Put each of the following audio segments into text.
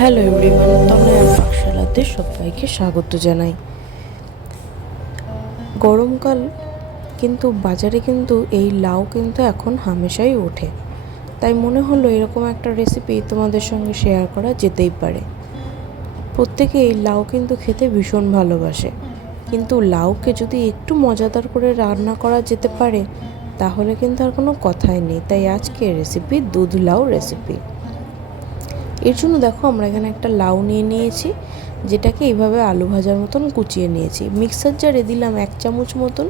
Hello everyone, তনয়ার পাকশালাতে সবাইকে স্বাগত জানাই। গরমকাল কিন্তু বাজারে কিন্তু এই লাউ কিন্তু এখন হামেশাই ওঠে, তাই মনে হলো এরকম একটা রেসিপি তোমাদের সঙ্গে শেয়ার করা যেতেই পারে। প্রত্যেকেই লাউ কিন্তু খেতে ভীষণ ভালোবাসে, কিন্তু লাউকে যদি একটু মজাদার করে রান্না করা যেতে পারে তাহলে কিন্তু আর কোনো কথাই নেই। তাই আজকে রেসিপি দুধ লাউ রেসিপি। এর জন্য দেখো আমরা এখানে একটা লাউ নিয়ে নিয়েছি, যেটাকে এইভাবে আলু ভাজার মতন কুচিয়ে নিয়েছি। মিক্সার জারে দিলাম 1 চামচ মতন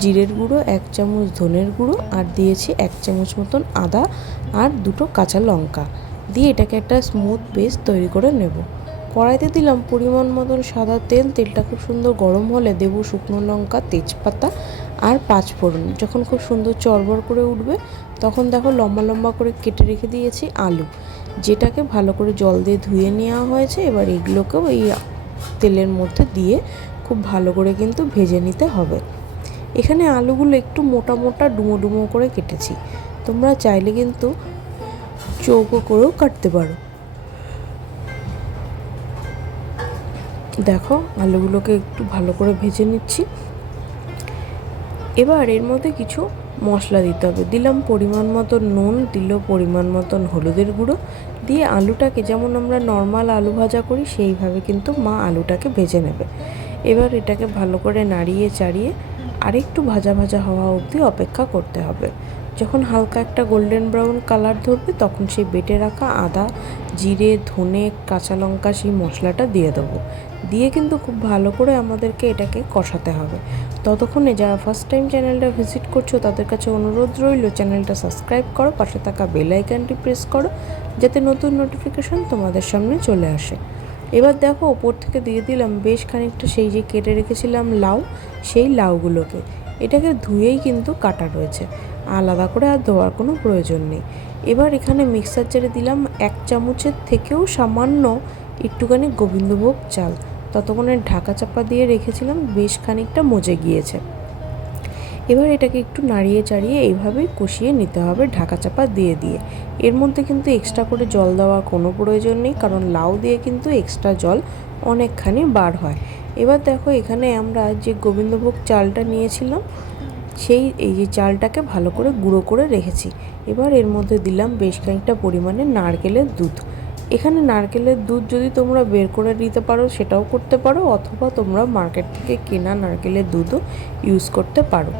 জিরের গুঁড়ো, 1 চামচ ধনের গুঁড়ো, আর দিয়েছি 1 চামচ মতন আদা আর 2টো কাঁচা লঙ্কা দিয়ে এটাকে একটা স্মুথ পেস্ট তৈরি করে নেব। কড়াইতে দিলাম পরিমাণ মতন সাদা তেল। তেলটা খুব সুন্দর গরম হলে দেবো শুকনো লঙ্কা, তেজপাতা আর 5 ফোড়ন। যখন খুব সুন্দর চড়বড় করে উঠবে তখন দেখো লম্বা লম্বা করে কেটে রেখে দিয়েছি আলু, যেটাকে ভালো করে জল দিয়ে ধুয়ে নেওয়া হয়েছে। এবার এগুলোকেও এই তেলের মধ্যে দিয়ে খুব ভালো করে কিন্তু ভেজে নিতে হবে। এখানে আলুগুলো একটু মোটা মোটা ডুমো ডুমো করে কেটেছি, তোমরা চাইলে কিন্তু চৌকো করেও কাটতে পারো। দেখো আলুগুলোকে একটু ভালো করে ভেজে নিচ্ছি। এবার এর মধ্যে কিছু মশলা দিতে হবে। দিলাম পরিমাণ মতো নুন, দিল পরিমাণ মতন হলুদের গুঁড়ো, দিয়ে আলুটাকে যেমন আমরা নর্মাল আলু ভাজা করি সেইভাবে কিন্তু মা আলুটাকে ভেজে নেবে। এবার এটাকে ভালো করে নাড়িয়ে চাড়িয়ে আরেকটু ভাজা ভাজা হওয়া অবধি অপেক্ষা করতে হবে। যখন হালকা একটা গোল্ডেন ব্রাউন কালার ধরবে তখন সেই বেটে রাখা আদা, জিরে, ধনে, কাঁচা লঙ্কা সেই মশলাটা দিয়ে দেবো। দিয়ে কিন্তু খুব ভালো করে আমাদেরকে এটাকে কষাতে হবে। ততক্ষণে যারা ফার্স্ট টাইম চ্যানেলটা ভিজিট করছো তাদের কাছে অনুরোধ রইল চ্যানেলটা সাবস্ক্রাইব করো, পাশে থাকা বেল আইকনটি প্রেস করো যাতে নতুন নোটিফিকেশন তোমাদের সামনে চলে আসে। এবার দেখো ওপর থেকে দিয়ে দিলাম বেশ খানিকটা সেই যে কেটে রেখেছিলাম লাউ, সেই লাউগুলোকে। এটাকে ধুয়েই কিন্তু কাটা রয়েছে, আলাদা করে আর ধোয়ার কোনো প্রয়োজন নেই। এবার এখানে মিক্সার জারে দিলাম 1 চামচের থেকেও সামান্য একটুখানি গোবিন্দভোগ চাল। ততক্ষণে ঢাকা চাপা দিয়ে রেখেছিলাম, বেশ খানিকটা মজে গিয়েছে। এবার এটাকে একটু নাড়িয়ে চাড়িয়ে এইভাবেই কষিয়ে নিতে হবে ঢাকা চাপা দিয়ে দিয়ে। এর মধ্যে কিন্তু এক্সট্রা করে জল দেওয়ার কোনো প্রয়োজন নেই, কারণ লাউ দিয়ে কিন্তু এক্সট্রা জল অনেকখানি বার হয়। এবার দেখো এখানে আমরা যে গোবিন্দভোগ চালটা নিয়েছিলাম সেই এই যে চালটাকে ভালো করে গুঁড়ো করে রেখেছি। এবার এর মধ্যে দিলাম বেশ খানিকটা পরিমাণে নারকেলের দুধ। এখানে নারকেলের দুধ যদি তোমরা বের করে নিতে পারো সেটাও করতে পারো, অথবা তোমরা মার্কেট থেকে কেনা নারকেলের দুধও ইউজ করতে পারো।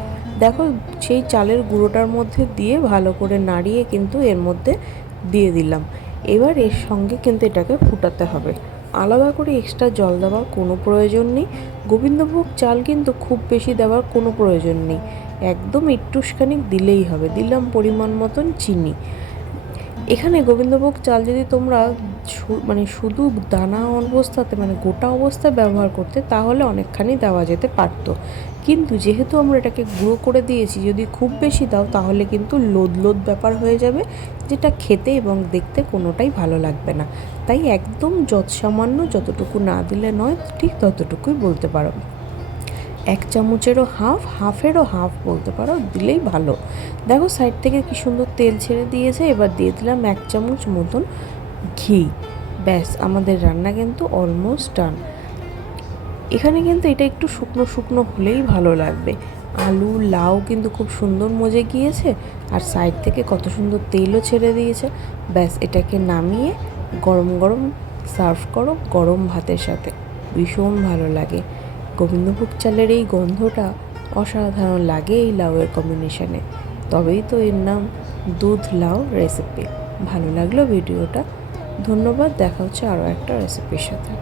দেখো সেই চালের গুঁড়োটার মধ্যে দিয়ে ভালো করে নাড়িয়ে কিন্তু এর মধ্যে দিয়ে দিলাম। এবার এর সঙ্গে কিন্তু এটাকে ফুটাতে হবে, আলাদা করে এক্সট্রা জল দেওয়ার কোনো প্রয়োজন নেই। গোবিন্দভোগ চাল কিন্তু খুব বেশি দেওয়ার কোনো প্রয়োজন নেই, একদম একটুখানি দিলেই হবে। দিলাম পরিমাণ মতন চিনি। এখানে গোবিন্দভোগ চাল যদি তোমরা শুধু দানা অবস্থাতে গোটা অবস্থায় ব্যবহার করতে তাহলে অনেকখানি দেওয়া যেতে পারত, কিন্তু যেহেতু আমরা এটাকে গুঁড়ো করে দিয়েছি, যদি খুব বেশি দাও তাহলে কিন্তু লোদ লোদ ব্যাপার হয়ে যাবে, যেটা খেতে এবং দেখতে কোনোটাই ভালো লাগবে না। তাই একদম সামান্য, যতটুকু না দিলে নয় ঠিক ততটুকুই বলতে পারো। 1 চামচেরও হাফেরও হাফ বলতে পারো, দিলেই ভালো। দেখো সাইড থেকে কি সুন্দর তেল ছেড়ে দিয়েছে। এবার দিয়ে দিলাম 1 চামচ মতন ঘি। ব্যাস আমাদের রান্না কিন্তু অলমোস্ট ডান। এখানে কিন্তু এটা একটু শুকনো শুকনো হলেই ভালো লাগবে। আলু লাউ কিন্তু খুব সুন্দর মজে গিয়েছে, আর সাইড থেকে কত সুন্দর তেলও ছেড়ে দিয়েছে। ব্যাস এটাকে নামিয়ে গরম গরম সার্ভ করো গরম ভাতের সাথে, ভীষণ ভালো লাগে। গোবিন্দভোগ চালের এই গন্ধটা অসাধারণ লাগে এই লাউয়ের কম্বিনেশনে, তবেই তো এর নাম দুধ লাউ রেসিপি। ভালো লাগলো ভিডিওটা, ধন্যবাদ। দেখা হচ্ছে আরও একটা রেসিপির সাথে।